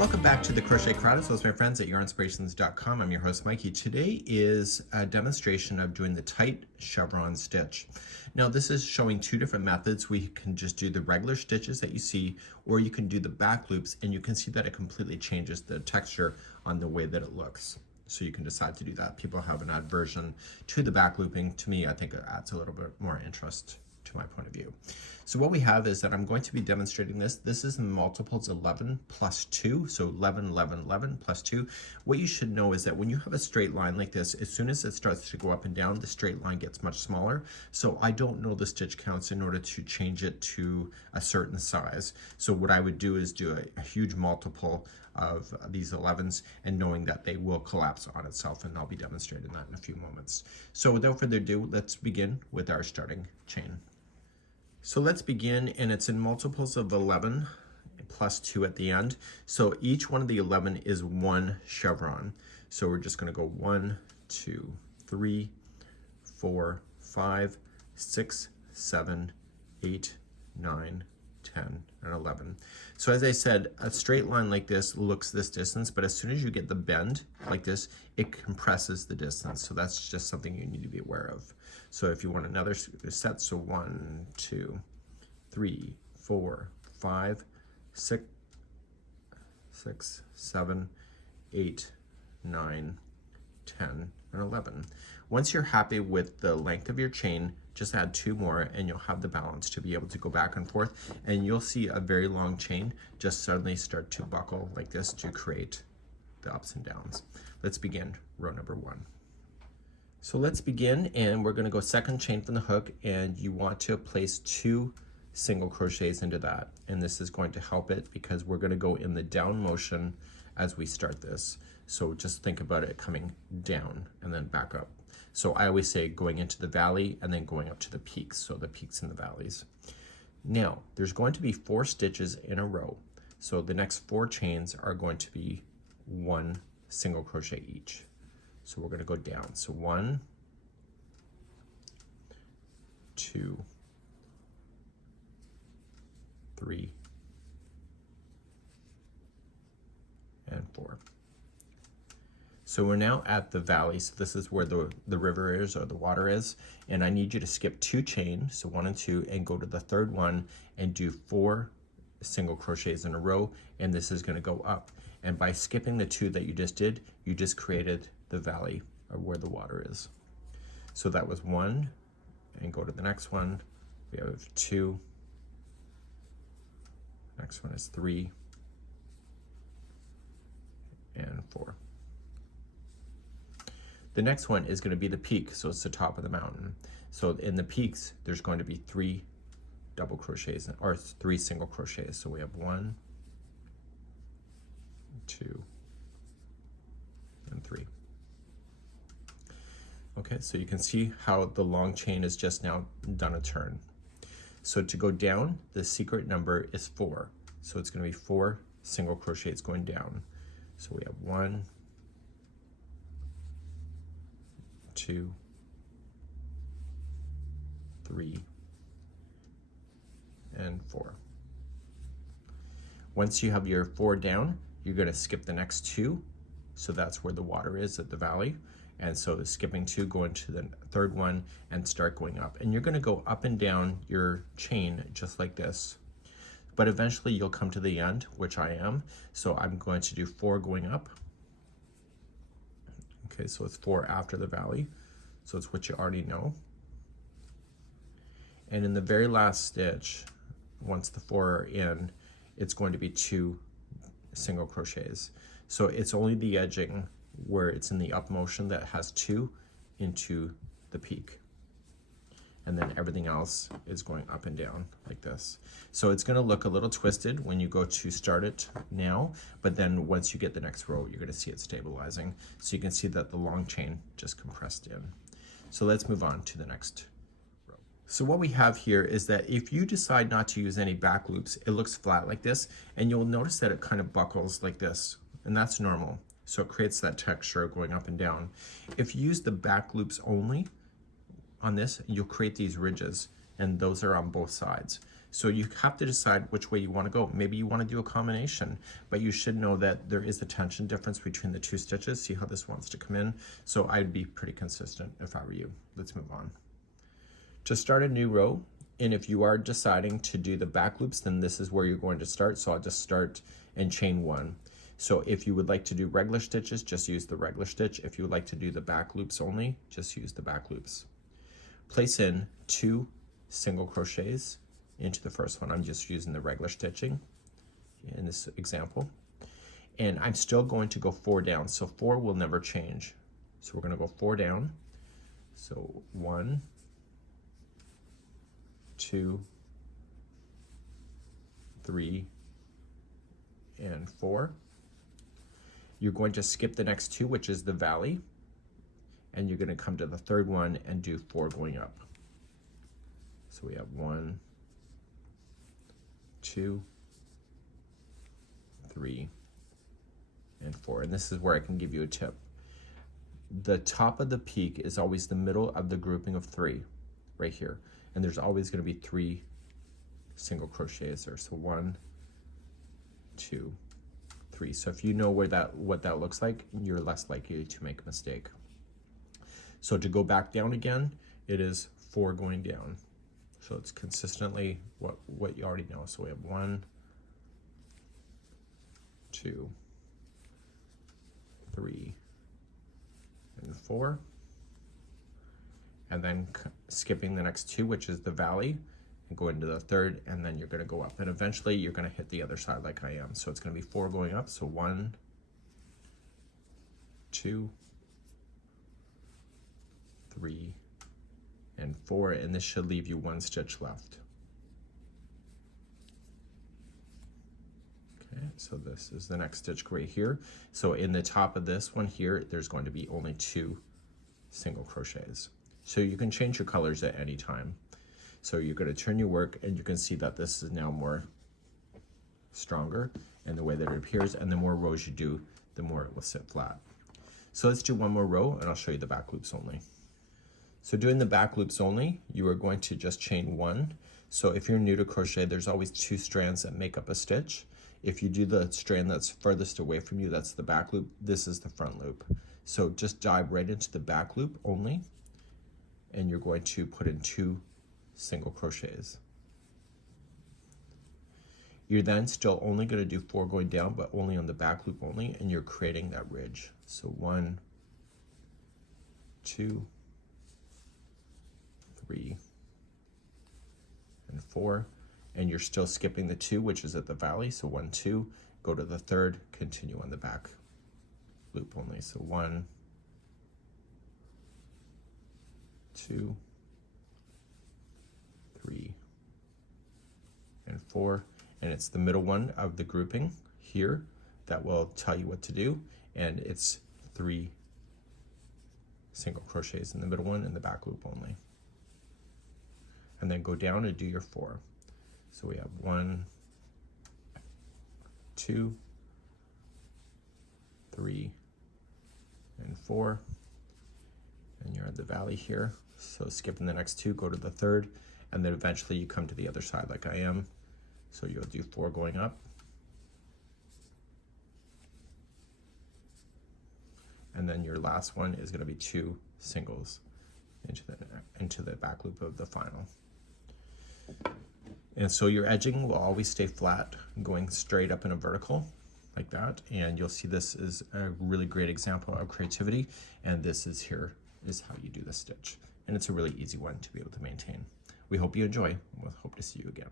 Welcome back to the Crochet Crowd. So, my friends at yarnspirations.com. I'm your host, Mikey. Today is a demonstration of doing the tight chevron stitch. Now, this is showing two different methods. We can just do the regular stitches that you see, or you can do the back loops, and you can see that it completely changes the texture on the way that it looks. So you can decide to do that. People have an aversion to the back looping. To me, I think it adds a little bit more interest to my point of view. So what we have is that I'm going to be demonstrating this. This is in multiples 11 plus 2, so 11, 11, 11 plus 2. What you should know is that when you have a straight line like this, as soon as it starts to go up and down, the straight line gets much smaller. So I don't know the stitch counts in order to change it to a certain size. So what I would do is do a huge multiple of these 11s and knowing that they will collapse on itself, and I'll be demonstrating that in a few moments. So without further ado, let's begin with our starting chain. So let's begin, and it's in multiples of 11 plus 2 at the end. So each one of the 11 is one chevron. So we're just going to go 1, 2, 3, 4, 5, 6, 7, 8, 9, 10, and 11. So as I said, a straight line like this looks this distance, but as soon as you get the bend like this, it compresses the distance. So that's just something you need to be aware of. So if you want another set, so 1, 2, 3, 4, 5, 6, 7, 8, 9, 10, and 11. Once you're happy with the length of your chain, just add 2 more and you'll have the balance to be able to go back and forth, and you'll see a very long chain just suddenly start to buckle like this to create the ups and downs. Let's begin row number 1. So let's begin, and we're going to go second chain from the hook, and you want to place 2 single crochets into that, and this is going to help it because we're going to go in the down motion as we start this. So just think about it coming down and then back up. So I always say going into the valley and then going up to the peaks, so the peaks and the valleys. Now there's going to be 4 stitches in a row, so the next 4 chains are going to be 1 single crochet each. So we're going to go down. So 1, 2, 3, and 4. So we're now at the valley. So this is where the river is, or the water is. And I need you to skip 2 chains, so 1 and 2, and go to the third one and do 4 single crochets in a row. And this is going to go up. And by skipping the 2 that you just did, you just created the valley, or where the water is. So that was 1, and go to the next one. We have 2. Next one is 3 and 4. The next one is going to be the peak, so it's the top of the mountain. So in the peaks, there's going to be 3 double crochets, or 3 single crochets. So we have 1, 2, and 3. Okay, so you can see how the long chain is just now done a turn. So to go down, the secret number is 4. So it's going to be 4 single crochets going down. So we have 1, 2, 3, and 4. Once you have your 4 down, you're going to skip the next 2. So that's where the water is, at the valley. And so skipping 2, go into the third one and start going up. And you're going to go up and down your chain just like this. But eventually you'll come to the end, which I am. So I'm going to do 4 going up. Okay, so it's 4 after the valley. So it's what you already know. And in the very last stitch, once the 4 are in, it's going to be 2 single crochets. So it's only the edging where it's in the up motion that has 2 into the peak. And then everything else is going up and down like this. So it's going to look a little twisted when you go to start it now, but then once you get the next row, you're going to see it stabilizing. So you can see that the long chain just compressed in. So let's move on to the next row. So what we have here is that if you decide not to use any back loops, it looks flat like this, and you'll notice that it kind of buckles like this, and that's normal. So it creates that texture going up and down. If you use the back loops only on this, you'll create these ridges, and those are on both sides. So you have to decide which way you want to go. Maybe you want to do a combination, but you should know that there is a tension difference between the two stitches. See how this wants to come in? So I'd be pretty consistent if I were you. Let's move on. To start a new row, and if you are deciding to do the back loops, then this is where you're going to start. So I'll just start and chain 1. So if you would like to do regular stitches, just use the regular stitch. If you would like to do the back loops only, just use the back loops. Place in 2 single crochets into the first one. I'm just using the regular stitching in this example. And I'm still going to go 4 down, so 4 will never change. So we're going to go 4 down. So 1, 2, 3, and 4. You're going to skip the next 2, which is the valley, and you're going to come to the third one and do 4 going up. So we have 1, 2, 3, and 4. And this is where I can give you a tip. The top of the peak is always the middle of the grouping of 3, right here. And there's always going to be 3 single crochets there. So 1, 2, 3. So if you know what that looks like, you're less likely to make a mistake. So to go back down again, it is 4 going down. So it's consistently what you already know. So we have 1, 2, 3, and 4. And then skipping the next 2, which is the valley, and go into the third, and then you're going to go up. And eventually you're going to hit the other side like I am. So it's going to be 4 going up. So 1, 2, 3, and 4, and this should leave you 1 stitch left. Okay, so this is the next stitch right here. So in the top of this one here, there's going to be only 2 single crochets. So you can change your colors at any time. So you're going to turn your work, and you can see that this is now more stronger in the way that it appears, and the more rows you do, the more it will sit flat. So let's do one more row, and I'll show you the back loops only. So doing the back loops only, you are going to just chain 1. So if you're new to crochet, there's always 2 strands that make up a stitch. If you do the strand that's furthest away from you, that's the back loop. This is the front loop. So just dive right into the back loop only, and you're going to put in 2 single crochets. You're then still only going to do 4 going down, but only on the back loop only, and you're creating that ridge. So 1, 2, 3, and 4, and you're still skipping the 2, which is at the valley. So 1, 2, go to the third, continue on the back loop only. So 1, 2, 3, and 4, and it's the middle one of the grouping here that will tell you what to do, and it's 3 single crochets in the middle one and the back loop only. And then go down and do your 4. So we have 1, 2, 3, and 4, and you're at the valley here. So skipping the next 2, go to the third, and then eventually you come to the other side like I am. So you'll do 4 going up, and then your last one is going to be 2 singles into the back loop of the final. And so your edging will always stay flat, going straight up in a vertical like that. And you'll see this is a really great example of creativity. And this is here is how you do the stitch. And it's a really easy one to be able to maintain. We hope you enjoy, and we'll hope to see you again.